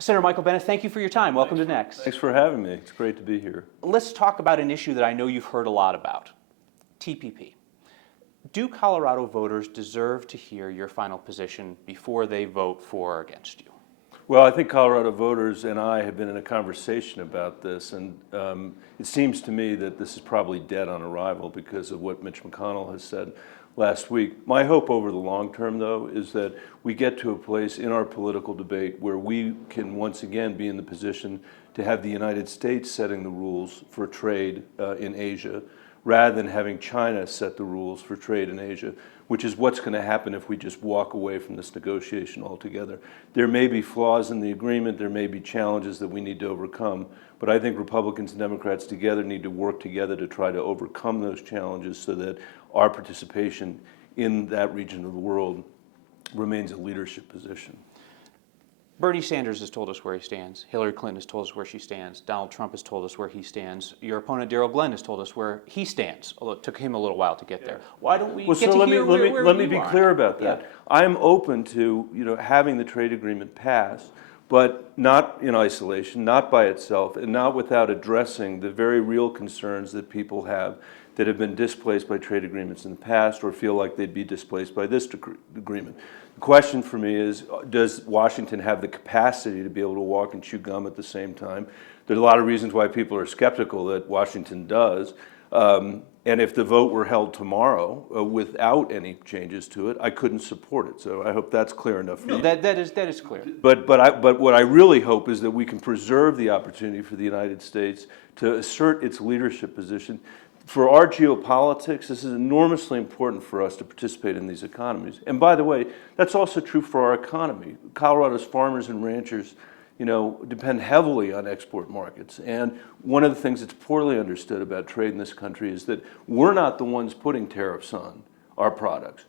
Senator Michael Bennet, thank you for your time. Welcome to Next. Thanks for having me. It's great to be here. Let's talk about an issue that I know you've heard a lot about, TPP. Do Colorado voters deserve to hear your final position before they vote for or against you? Well, I think Colorado voters and I have been in a conversation about this, and it seems to me that this is probably dead on arrival because of what Mitch McConnell has said last week. My hope over the long term, though, is that we get to a place in our political debate where we can once again be in the position to have the United States setting the rules for trade in Asia, rather than having China set the rules for trade in Asia, which is what's going to happen if we just walk away from this negotiation altogether. There may be flaws in the agreement, there may be challenges that we need to overcome, but I think Republicans and Democrats together need to work together to try to overcome those challenges so that our participation in that region of the world remains a leadership position. Bernie Sanders has told us where he stands. Hillary Clinton has told us where she stands. Donald Trump has told us where he stands. Your opponent, Darrell Glenn, has told us where he stands, although it took him a little while to get there. Why don't we get to hear where you are? Let me be clear about that. Yeah. I'm open to having the trade agreement pass, but not in isolation, not by itself, and not without addressing the very real concerns that people have that have been displaced by trade agreements in the past or feel like they'd be displaced by this agreement. The question for me is, does Washington have the capacity to be able to walk and chew gum at the same time? There's a lot of reasons why people are skeptical that Washington does. And if the vote were held tomorrow without any changes to it, I couldn't support it. So I hope that's clear enough for you. That is clear. But what I really hope is that we can preserve the opportunity for the United States to assert its leadership position. For our geopolitics, this is enormously important for us to participate in these economies. And by the way, that's also true for our economy. Colorado's farmers and ranchers, depend heavily on export markets. And one of the things that's poorly understood about trade in this country is that we're not the ones putting tariffs on our products.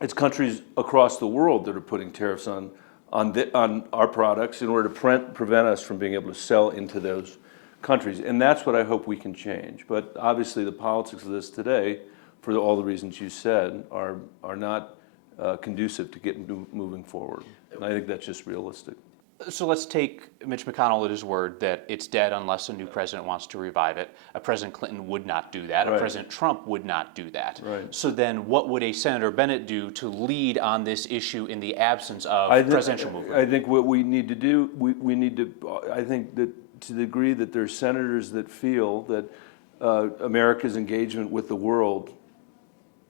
It's countries across the world that are putting tariffs on our products in order to prevent us from being able to sell into those countries, and that's what I hope we can change. But obviously the politics of this today, for all the reasons you said, are not conducive to getting moving forward. And I think that's just realistic. So let's take Mitch McConnell at his word that it's dead unless a new president wants to revive it. A President Clinton would not do that. Right. A President Trump would not do that. Right. So then what would a Senator Bennet do to lead on this issue in the absence of presidential movement? I think what we need to do, I think that to the degree that there's senators that feel that America's engagement with the world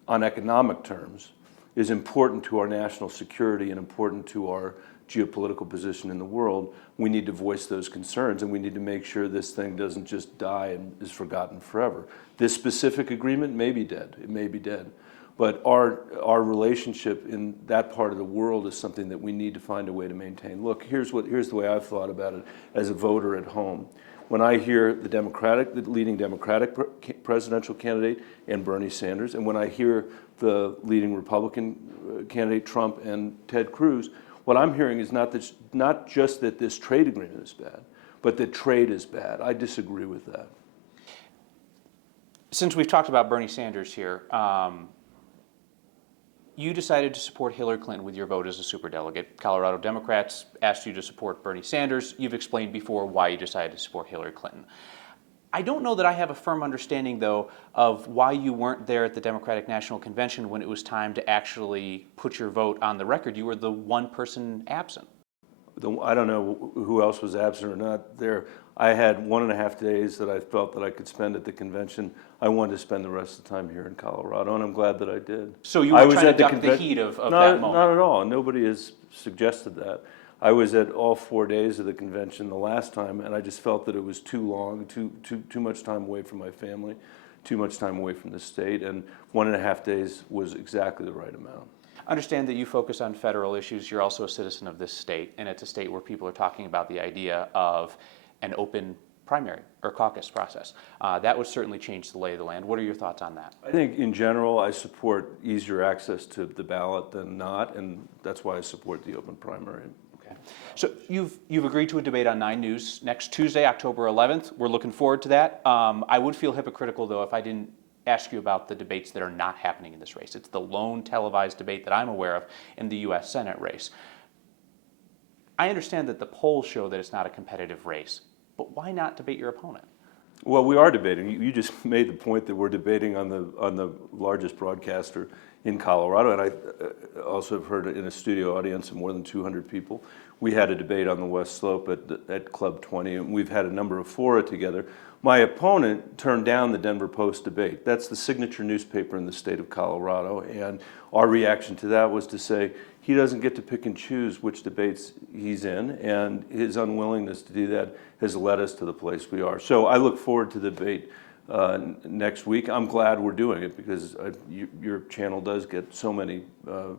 on economic terms is important to our national security and important to our geopolitical position in the world, we need to voice those concerns, and we need to make sure this thing doesn't just die and is forgotten forever. This specific agreement may be dead. It may be dead. But our relationship in that part of the world is something that we need to find a way to maintain. Look, here's the way I've thought about it as a voter at home. When I hear the leading Democratic presidential candidate and Bernie Sanders, and when I hear the leading Republican candidate Trump and Ted Cruz, what I'm hearing is not just that this trade agreement is bad, but that trade is bad. I disagree with that. Since we've talked about Bernie Sanders here, you decided to support Hillary Clinton with your vote as a superdelegate. Colorado Democrats asked you to support Bernie Sanders. You've explained before why you decided to support Hillary Clinton. I don't know that I have a firm understanding, though, of why you weren't there at the Democratic National Convention when it was time to actually put your vote on the record. You were the one person absent. I don't know who else was absent or not there. I had 1.5 days that I felt that I could spend at the convention. I wanted to spend the rest of the time here in Colorado, and I'm glad that I did. So you were trying to duck the heat of that moment? Not at all. Nobody has suggested that. I was at all 4 days of the convention the last time, and I just felt that it was too long, too much time away from my family, too much time away from the state, and 1.5 days was exactly the right amount. Understand that you focus on federal issues. You're also a citizen of this state, and it's a state where people are talking about the idea of an open primary or caucus process. That would certainly change the lay of the land. What are your thoughts on that? I think in general, I support easier access to the ballot than not, and that's why I support the open primary. Okay. So you've agreed to a debate on 9 News next Tuesday, October 11th. We're looking forward to that. I would feel hypocritical, though, if I didn't ask you about the debates that are not happening in this race. It's the lone televised debate that I'm aware of in the U.S. Senate race. I understand that the polls show that it's not a competitive race, but why not debate your opponent? Well, we are debating. You just made the point that we're debating on the largest broadcaster in Colorado, and I also have heard in a studio audience of more than 200 people. We had a debate on the West Slope at Club 20, and we've had a number of fora together. My opponent turned down the Denver Post debate. That's the signature newspaper in the state of Colorado, and our reaction to that was to say he doesn't get to pick and choose which debates he's in, and his unwillingness to do that has led us to the place we are. So I look forward to the debate next week. I'm glad we're doing it because your channel does get so many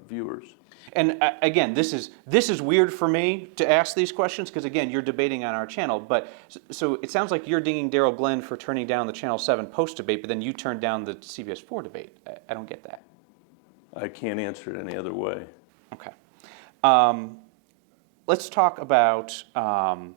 viewers. And again, this is weird for me to ask these questions because again, you're debating on our channel. But so it sounds like you're dinging Daryl Glenn for turning down the Channel 7 Post debate, but then you turned down the CBS 4 debate. I don't get that. I can't answer it any other way. Okay. Let's talk about kind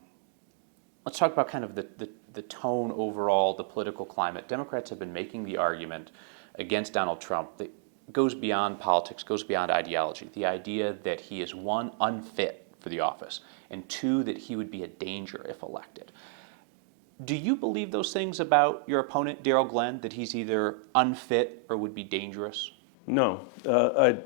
of the tone overall, the political climate. Democrats have been making the argument against Donald Trump that goes beyond politics, goes beyond ideology. The idea that he is, one, unfit for the office, and two, that he would be a danger if elected. Do you believe those things about your opponent, Daryl Glenn, that he's either unfit or would be dangerous? No, I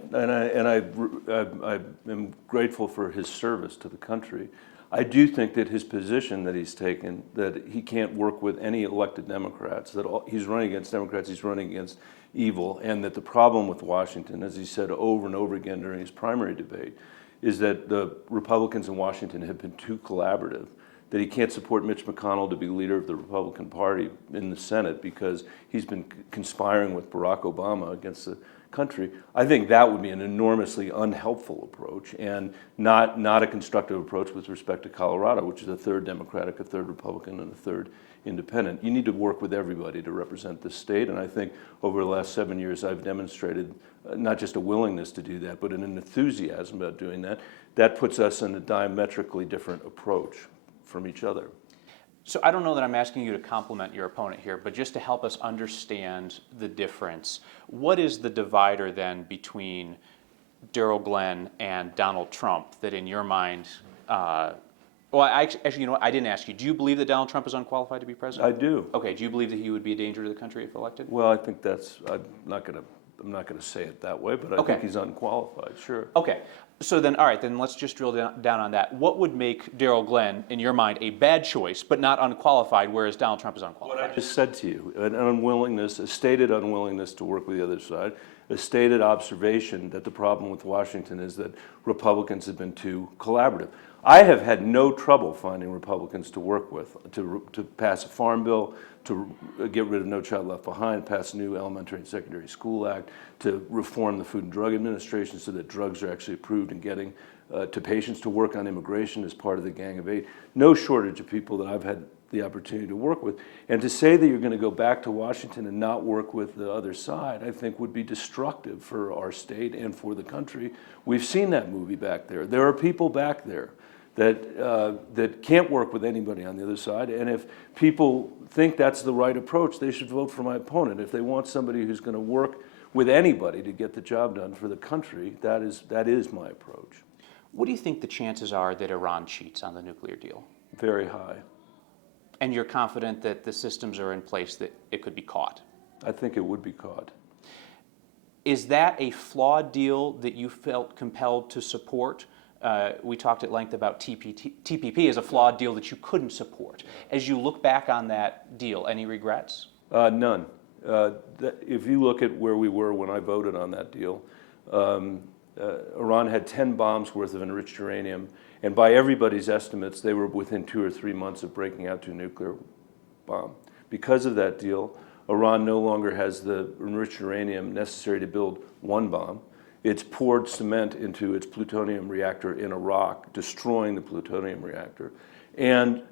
am grateful for his service to the country. I do think that his position that he's taken, that he can't work with any elected Democrats, that he's running against Democrats, he's running against evil, and that the problem with Washington, as he said over and over again during his primary debate, is that the Republicans in Washington have been too collaborative, that he can't support Mitch McConnell to be leader of the Republican Party in the Senate because he's been conspiring with Barack Obama against the country. I think that would be an enormously unhelpful approach and not a constructive approach with respect to Colorado, which is a third Democratic, a third Republican, and a third independent. You need to work with everybody to represent the state, and I think over the last 7 years I've demonstrated not just a willingness to do that, but an enthusiasm about doing that. That puts us in a diametrically different approach from each other. So I don't know that I'm asking you to compliment your opponent here, but just to help us understand the difference, what is the divider then between Daryl Glenn and Donald Trump that in your mind, actually, you know what, I didn't ask you. Do you believe that Donald Trump is unqualified to be president? I do. Okay, do you believe that he would be a danger to the country if elected? Well, I think I'm not going to say it that way, but I think he's unqualified, sure. Okay, so then, all right, then let's just drill down on that. What would make Daryl Glenn, in your mind, a bad choice, but not unqualified, whereas Donald Trump is unqualified? What I just said to you, an unwillingness, a stated unwillingness to work with the other side, a stated observation that the problem with Washington is that Republicans have been too collaborative. I have had no trouble finding Republicans to work with, to pass a farm bill, to get rid of No Child Left Behind, pass a new elementary and secondary school act, to reform the Food and Drug Administration so that drugs are actually approved and getting to patients, to work on immigration as part of the Gang of Eight. No shortage of people that I've had the opportunity to work with. And to say that you're going to go back to Washington and not work with the other side, I think would be destructive for our state and for the country. We've seen that movie back there. There are people back there that can't work with anybody on the other side. And if people think that's the right approach, they should vote for my opponent. If they want somebody who's going to work with anybody to get the job done for the country, that is my approach. What do you think the chances are that Iran cheats on the nuclear deal? Very high. And you're confident that the systems are in place that it could be caught? I think it would be caught. Is that a flawed deal that you felt compelled to support? We talked at length about TPP as a flawed deal that you couldn't support. As you look back on that deal, any regrets? None. If you look at where we were when I voted on that deal, Iran had 10 bombs worth of enriched uranium, and by everybody's estimates, they were within 2 or 3 months of breaking out to a nuclear bomb. Because of that deal, Iran no longer has the enriched uranium necessary to build one bomb. It's poured cement into its plutonium reactor in Iraq, destroying the plutonium reactor. And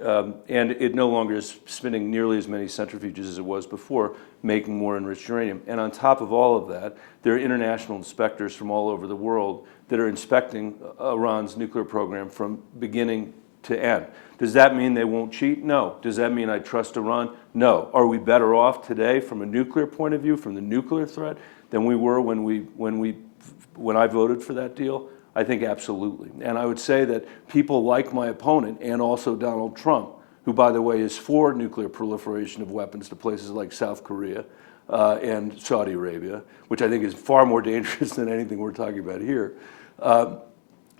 it no longer is spinning nearly as many centrifuges as it was before, making more enriched uranium. And on top of all of that, there are international inspectors from all over the world that are inspecting Iran's nuclear program from beginning to end. Does that mean they won't cheat? No. Does that mean I trust Iran? No. Are we better off today from a nuclear point of view, from the nuclear threat, than we were when I voted for that deal? I think absolutely. And I would say that people like my opponent and also Donald Trump, who, by the way, is for nuclear proliferation of weapons to places like South Korea and Saudi Arabia, which I think is far more dangerous than anything we're talking about here.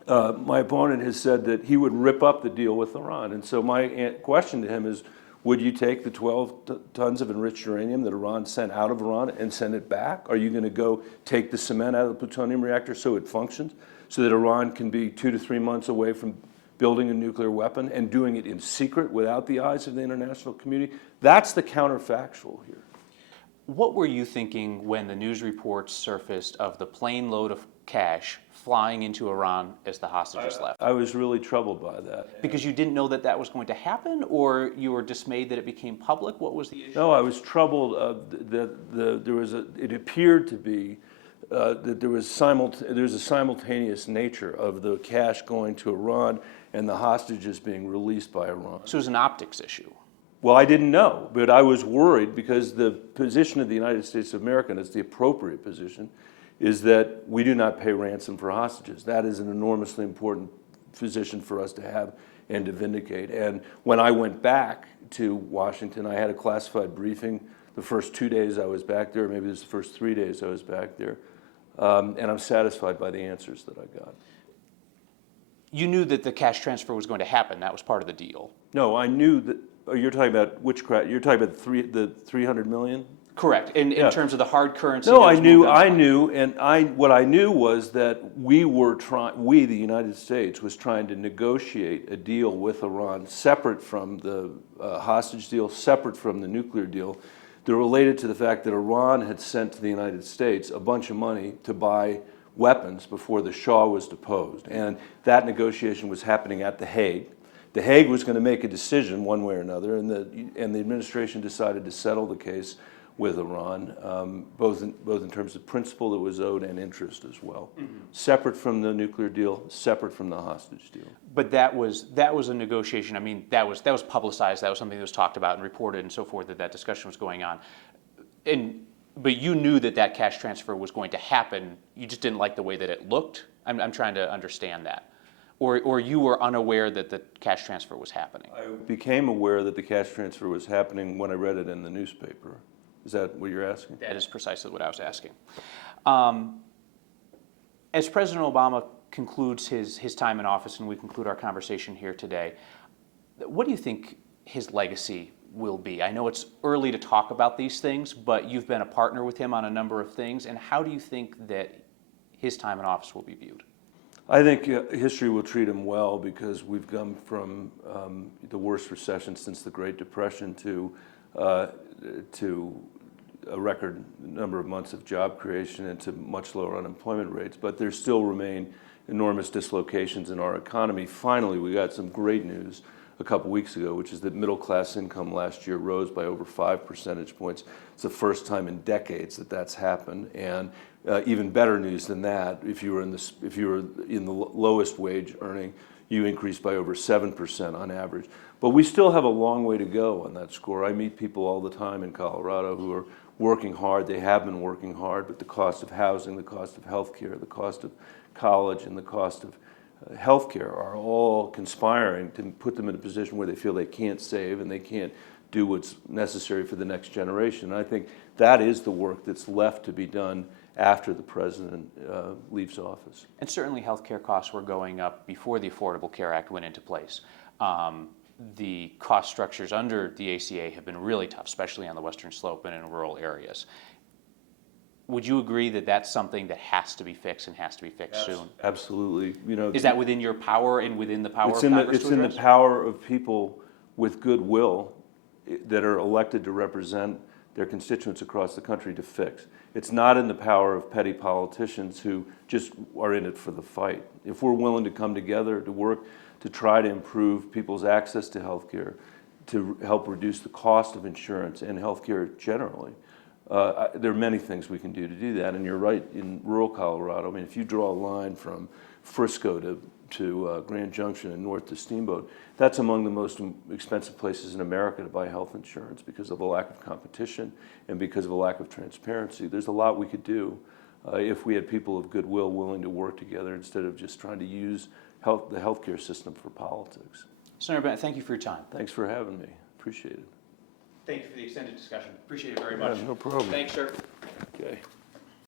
My opponent has said that he would rip up the deal with Iran. And so my question to him is, would you take the 12 tons of enriched uranium that Iran sent out of Iran and send it back? Are you going to go take the cement out of the plutonium reactor so it functions, so that Iran can be 2 to 3 months away from building a nuclear weapon and doing it in secret without the eyes of the international community? That's the counterfactual here. What were you thinking when the news reports surfaced of the plane load of cash flying into Iran as the hostages left? I was really troubled by that. Because you didn't know that that was going to happen, or you were dismayed that it became public? What was the issue? No, I was troubled that there was it appeared to be that there was a simultaneous nature of the cash going to Iran and the hostages being released by Iran. So it was an optics issue. Well, I didn't know, but I was worried because the position of the United States of America, and it's the appropriate position, is that we do not pay ransom for hostages. That is an enormously important position for us to have and to vindicate. And when I went back to Washington, I had a classified briefing the first 2 days I was back there, maybe it was the first 3 days I was back there, and I'm satisfied by the answers that I got. You knew that the cash transfer was going to happen. That was part of the deal. No, I knew that. Oh, you're talking about which crash? You're talking about the 300 million? Correct. In terms of the hard currency. No, that I was moved on. knew, and what I knew was that we, the United States, was trying to negotiate a deal with Iran separate from the hostage deal, separate from the nuclear deal, that related to the fact that Iran had sent to the United States a bunch of money to buy weapons before the Shah was deposed. And that negotiation was happening at The Hague. The Hague was going to make a decision one way or another, and the administration decided to settle the case with Iran, both in terms of principal that was owed and interest as well, separate from the nuclear deal, separate from the hostage deal. But that was a negotiation. I mean, that was publicized. That was something that was talked about and reported and so forth. That discussion was going on, but you knew that cash transfer was going to happen. You just didn't like the way that it looked. I'm trying to understand that. Or you were unaware that the cash transfer was happening? I became aware that the cash transfer was happening when I read it in the newspaper. Is that what you're asking? That is precisely what I was asking. As President Obama concludes his time in office, and we conclude our conversation here today, what do you think his legacy will be? I know it's early to talk about these things, but you've been a partner with him on a number of things, and how do you think that his time in office will be viewed? I think history will treat him well because we've come from the worst recession since the Great Depression to a record number of months of job creation and to much lower unemployment rates. But there still remain enormous dislocations in our economy. Finally, we got some great news a couple weeks ago, which is that middle-class income last year rose by over 5 percentage points. It's the first time in decades that that's happened. And even better news than that, if you were in the lowest wage earning, you increased by over 7% on average. But we still have a long way to go on that score. I meet people all the time in Colorado who are working hard. They have been working hard, but the cost of housing, the cost of health care, the cost of college, and the cost of health care are all conspiring to put them in a position where they feel they can't save and they can't do what's necessary for the next generation. And I think that is the work that's left to be done after the president leaves office. And certainly health care costs were going up before the Affordable Care Act went into place. The cost structures under the ACA have been really tough, especially on the Western Slope and in rural areas. Would you agree that that's something that has to be fixed and has to be fixed soon? Absolutely. Is that within your power and within the power of Congress Congress to It's in the address? power of people with goodwill that are elected to represent their constituents across the country to fix. It's not in the power of petty politicians who just are in it for the fight. If we're willing to come together to work to try to improve people's access to health care, to help reduce the cost of insurance and health care generally, there are many things we can do to do that. And you're right, in rural Colorado, I mean, if you draw a line from Frisco to Grand Junction and north to Steamboat, that's among the most expensive places in America to buy health insurance because of a lack of competition and because of a lack of transparency. There's a lot we could do if we had people of goodwill willing to work together instead of just trying to use the healthcare system for politics. Senator Bennet, thank you for your time. Thanks for having me. Appreciate it. Thank you for the extended discussion. Appreciate it very much. Yeah, no problem. Thanks, sir. Okay.